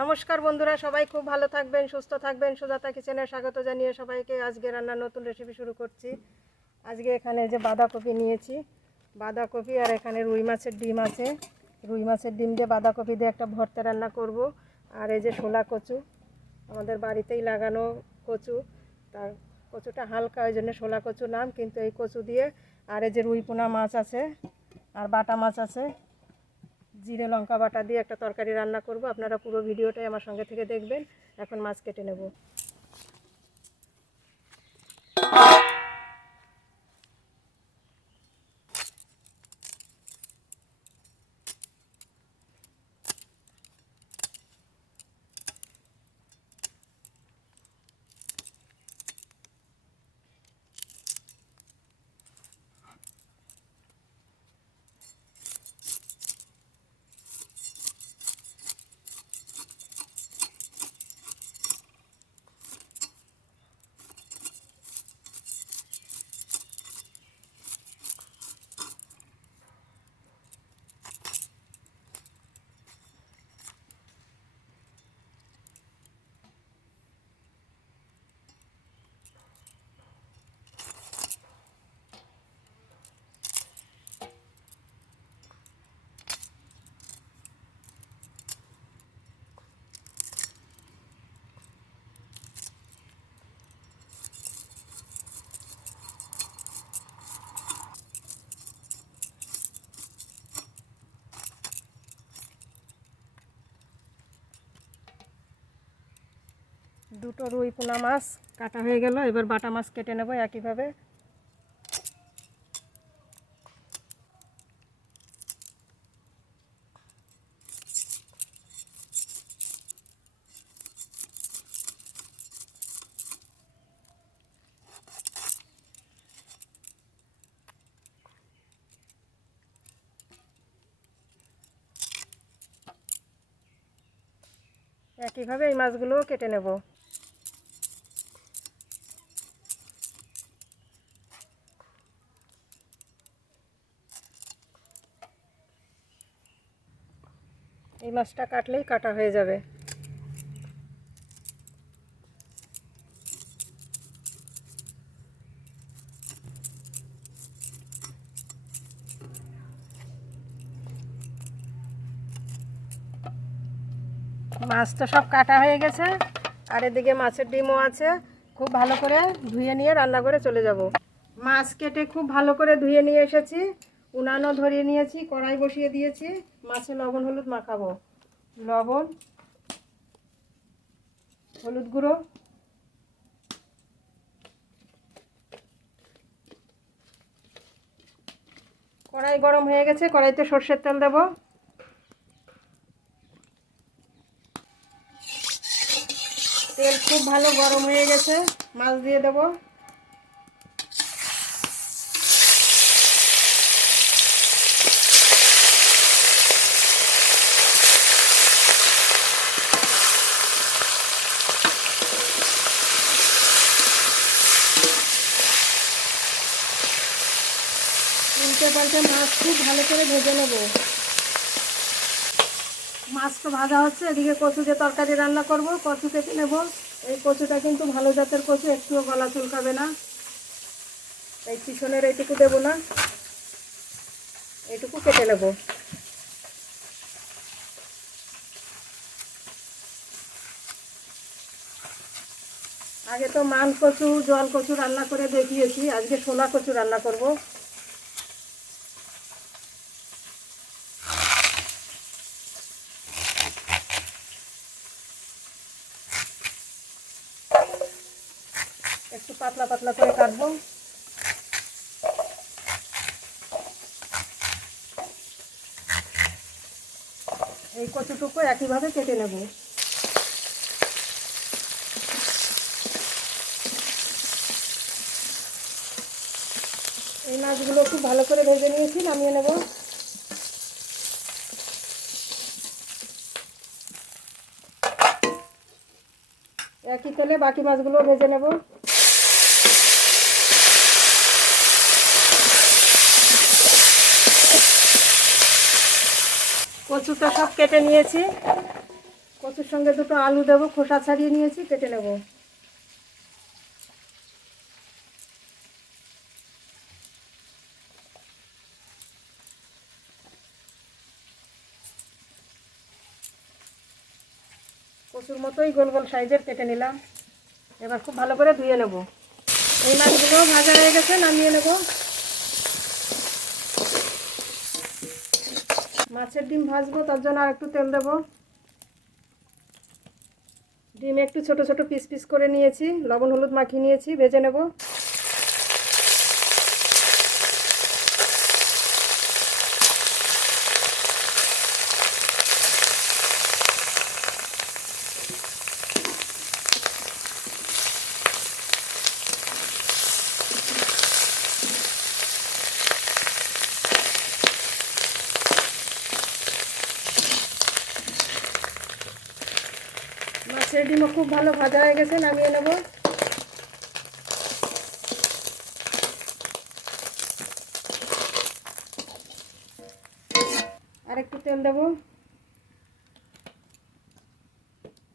নমস্কার বন্ধুরা, সবাই খুব ভালো থাকবেন, সুস্থ থাকবেন। সুজাতা কিচেনে স্বাগত জানিয়ে সবাইকে আজকে রান্নার নতুন রেসিপি শুরু করছি। আজকে এখানে যে বাঁধাকপি নিয়েছি, বাঁধাকপি আর এখানে রুই মাছের ডিম আছে। রুই মাছের ডিম দিয়ে বাঁধাকপি দিয়ে একটা ভর্তা রান্না করব। আর এই যে শোলা কচু, আমাদের বাড়িতেই লাগানো কচু, তার কচুটা হালকা, ওই জন্য শোলা কচু নাম। কিন্তু এই কচু দিয়ে, আর এই যে রুই পোনা মাছ আছে আর বাটা মাছ আছে, জিরে লঙ্কা বাটা দিয়ে একটা তরকারি রান্না করব। আপনারা পুরো ভিডিওটাই আমার সঙ্গে থেকে দেখবেন। এখন মাছ কেটে নেব। দুটো রুই পোনা মাছ কাটা হয়ে গেল। এবার বাটা মাছ কেটে নেব একইভাবে। একইভাবে এই মাছগুলোও কেটে নেব। এই মাছটা কাটলেই কাটা হয়ে যাবে। মাছ তো সব কাটা হয়ে গেছে, আর এদিকে মাছের ডিমও আছে। খুব ভালো করে ধুয়ে নিয়ে রান্না করে চলে যাব। মাছ কেটে খুব ভালো করে ধুয়ে নিয়ে এসেছি, উনানও ধরিয়ে নিয়েছি, কড়াই বসিয়ে দিয়েছি। মাছে লবণ হলুদ মাখাবো। লবণ, হলুদ গুঁড়ো, কড়াই গরম হয়ে গেছে, কড়াইতে সর্ষের তেল দেব। তেল খুব ভালো গরম হয়ে গেছে, মাছ দিয়ে দেব। উল্টে পাল্টে মাছ খুব ভালো করে ভেজে নেব। মাছ তো ভাজা হচ্ছে, এদিকে কচু দিয়ে তরকারি রান্না করব। কচু কেটে নেব। এই কচুটা কিন্তু ভালো জাতের কচু, একটুও গলা চুলকাবে না। এই পিছনের এইটুকু দেবো না, এইটুকু কেটে নেব। আগে তো মান কচু, জল কচু রান্না করে দেখিয়েছি, আজকে শোলা কচু রান্না করব। একটু পাতলা পাতলা করে কাটবো। এই কচুটুকু একইভাবে কেটে নেব। এই মাছগুলো খুব ভালো করে ভেজে নিয়েছি, নামিয়ে নেব। একই তেলে বাকি মাছগুলো ভেজে নেব। কচুটা সব কেটে নিয়েছি, কচুর সঙ্গে দুটো আলু দেবো, খোসা ছাড়িয়ে নিয়েছি, কেটে নেব। কচুর মতোই গোল গোল সাইজের কেটে নিলাম। এবার খুব ভালো করে ধুয়ে নেব। এই মাছগুলো ভাজা হয়ে গেছে, নামিয়ে নেব। মাছের ডিম ভাজবো, তার জন্য আর একটু তেল দেবো। ডিম একটু ছোট ছোট পিস পিস করে নিয়েছি, লবণ হলুদ মাখিয়ে নিয়েছি, ভেজে নেব। মাছের ডিমও খুব ভালো ভাজা হয়ে গেছে, নামিয়ে নেব। আর একটু তেল দেব।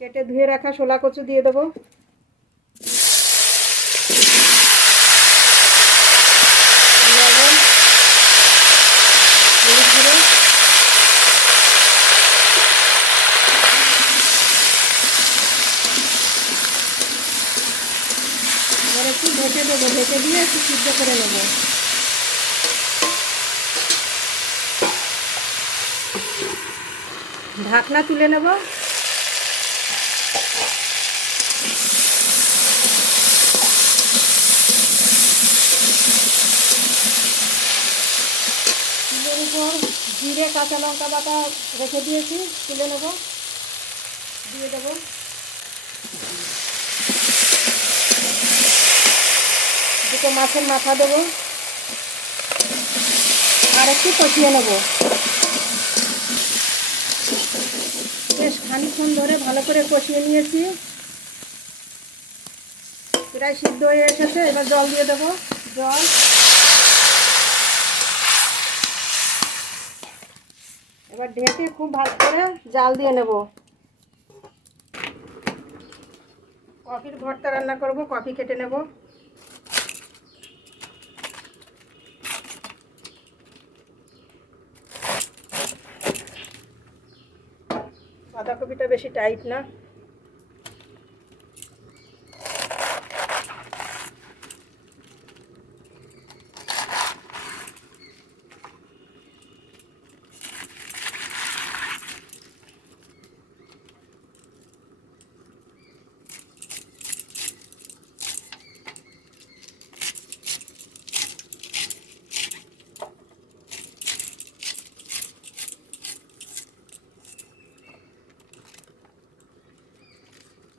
কেটে ধুয়ে রাখা শোলা কচু দিয়ে দেবো। এবার একটু ঢেকে দেবো, ঢেকে দিয়ে একটু সিদ্ধ করে নেব। ঢাকনা তুলে নেব। চুলের উপর জিরে কাঁচা লঙ্কা বাটা রেখে দিয়েছি, তুলে নেব, দিয়ে দেবো। দুটো মাছের মাথা দেবো, আর একটু কষিয়ে নেব। বেশ খানিকক্ষণ ধরে ভালো করে কষিয়ে নিয়েছি, প্রায় সিদ্ধ হয়ে এসেছে। এবার জল দিয়ে দেবো। জল, এবার ঢেকে খুব ভালো করে জাল দিয়ে নেব। কফির ভর্তা রান্না করব, কফি কেটে নেব। বাঁধাকপিটা বেশি টাইট না।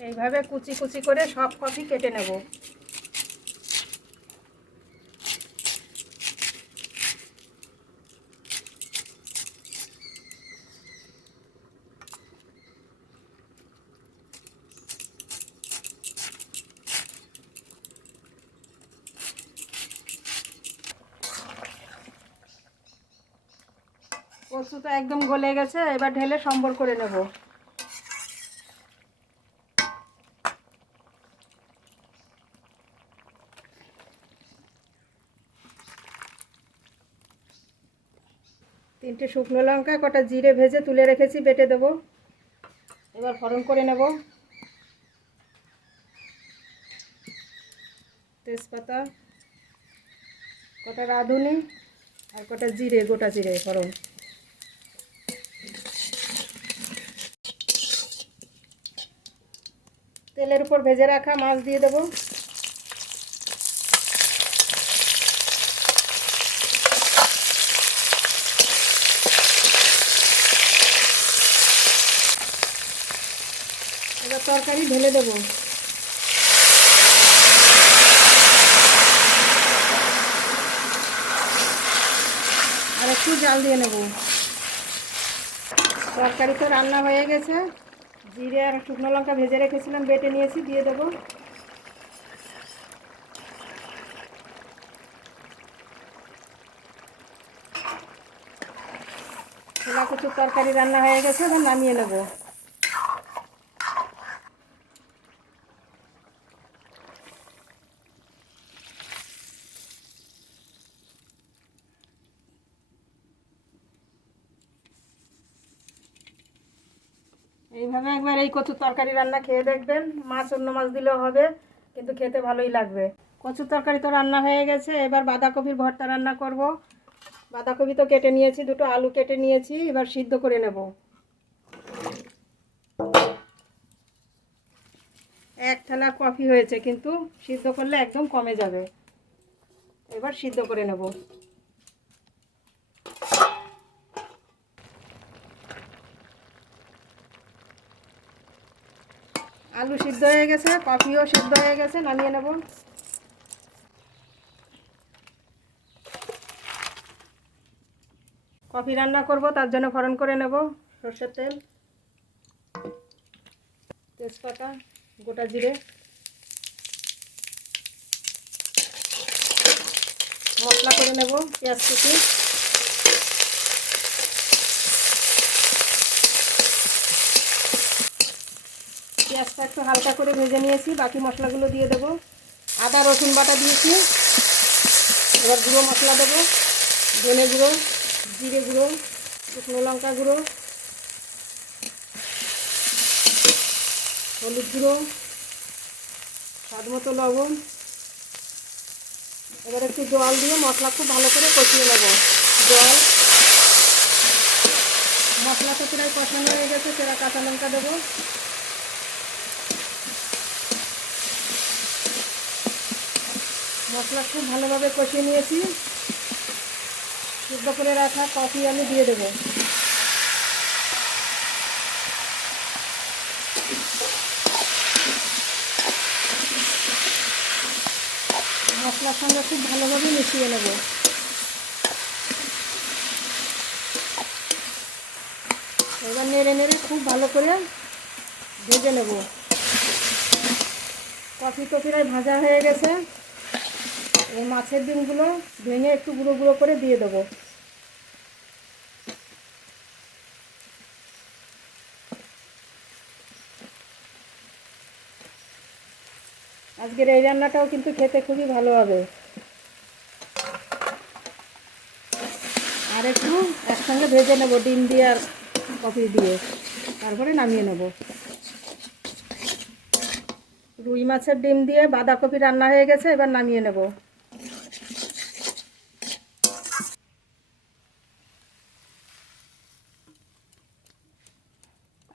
এইভাবে কুচি কুচি করে সব কফি কেটে নেব। কচুটা একদম গলে গেছে, এবার ঢেলে সম্বর করে নেব। তিনটে শুকনো লঙ্কা, কটা জিরে ভেজে তুলে রেখেছি, বেটে দেবো। এবার ফোড়ন করে নেব। তেজপাতা, কটা রাঁধুনি, আর কটা জিরে, গোটা জিরে ফোড়ন। তেলের উপর ভেজে রাখা মাছ দিয়ে দেবো। এবার তরকারি ঢেলে দেবো। আর একটু জাল দিয়ে নেব। তরকারি তো রান্না হয়ে গেছে। জিরে আর শুকনো লঙ্কা ভেজে রেখেছিলাম, বেটে নিয়েছি, দিয়ে দেবো। ছোলা কচুর তরকারি রান্না হয়ে গেছে, এবার নামিয়ে নেব। এইভাবে একবার এই কচুর তরকারি রান্না খেয়ে দেখবেন, মাছ অন্য মাছ দিলেও হবে, কিন্তু খেতে ভালোই লাগবে। কচুর তরকারি তো রান্না হয়ে গেছে, এবার বাঁধাকপির ভর্তা রান্না করব। বাঁধাকপি তো কেটে নিয়েছি, দুটো আলু কেটে নিয়েছি, এবার সিদ্ধ করে নেব। এক থালা কফি হয়েছে, কিন্তু সিদ্ধ করলে একদম কমে যাবে। এবার সিদ্ধ করে নেব। আলু সিদ্ধ হয়ে গেছে, কফিও সিদ্ধ হয়ে গেছে, নামিয়ে নেব। কফি রান্না করব, তার জন্য ফোড়ন করে নেব। সরষের তেল, তেজপাতা, গোটা জিরে, মশলা করে নেব। পেঁয়াজ কুচি, পেঁয়াজটা একটু হালকা করে ভেজে নিয়েছি, বাকি মশলাগুলো দিয়ে দেব। আদা রসুন বাটা দিয়েছি, এবার গুঁড়ো মশলা দেবো। ধনে গুঁড়ো, জিরে গুঁড়ো, শুকনো লঙ্কা গুঁড়ো, হলুদ গুঁড়ো, স্বাদ মতো লবণ। এবার একটু জল দিয়ে মশলা খুব ভালো করে কষিয়ে নেব। জল, মশলাটা প্রায় কষানো হয়ে গেছে, সেরা কাঁচা লঙ্কা দেবো। মশলা খুব ভালোভাবে কষিয়ে নিয়েছি, সিদ্ধ করে রাখা কফি আমি দিয়ে দেবো। মশলার সঙ্গে খুব ভালোভাবে মিশিয়ে নেব। এবার নেড়ে নেড়ে খুব ভালো করে ভেজে নেব। কফি তো প্রায় ভাজা হয়ে গেছে, এই মাছের ডিমগুলো ভেঙে একটু গুঁড়ো গুঁড়ো করে দিয়ে দেবো। আজকের এই রান্নাটাও কিন্তু খেতে খুবই ভালো হবে। আর একটু একসঙ্গে ভেজে নেব ডিম দিয়ে আর কফি দিয়ে, তারপরে নামিয়ে নেব। রুই মাছের ডিম দিয়ে বাঁধাকপি রান্না হয়ে গেছে, এবার নামিয়ে নেব।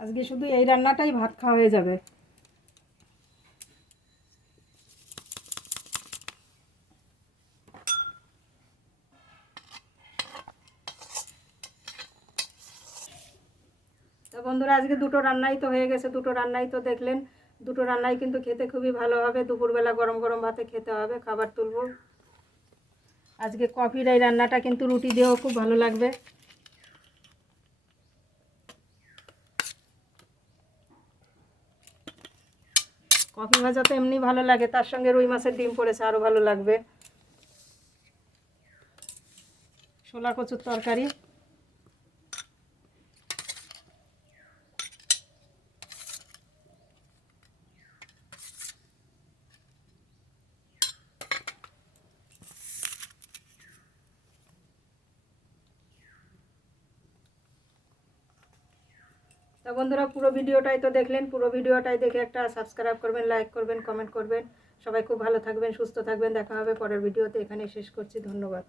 আজকে শুধু এই রান্নাটাই ভাত খাওয়া হয়ে যাবে। তো বন্ধুরা, আজকে দুটো রান্নাই তো হয়ে গেছে, দুটো রান্নাই তো দেখলেন। দুটো রান্নাই কিন্তু খেতে খুবই ভালো হবে। দুপুরবেলা গরম গরম ভাতে খেতে হবে, খাবার তুলব। আজকে কফির এই রান্নাটা কিন্তু রুটি দিয়েও খুব ভালো লাগবে। কফি ভাজা তো এমনি ভালো লাগে, তার সঙ্গে রুই মাছের ডিম পড়েছে, আরও ভালো লাগবে। ছোলা কচুর তরকারি, তা বন্ধুরা, পুরো ভিডিওটাই তো দেখলেন। পুরো ভিডিওটাই দেখে একটা সাবস্ক্রাইব করবেন, লাইক করবেন, কমেন্ট করবেন। সবাই খুব ভালো থাকবেন, সুস্থ থাকবেন। দেখা হবে পরের ভিডিওতে। এখানে শেষ করছি। ধন্যবাদ।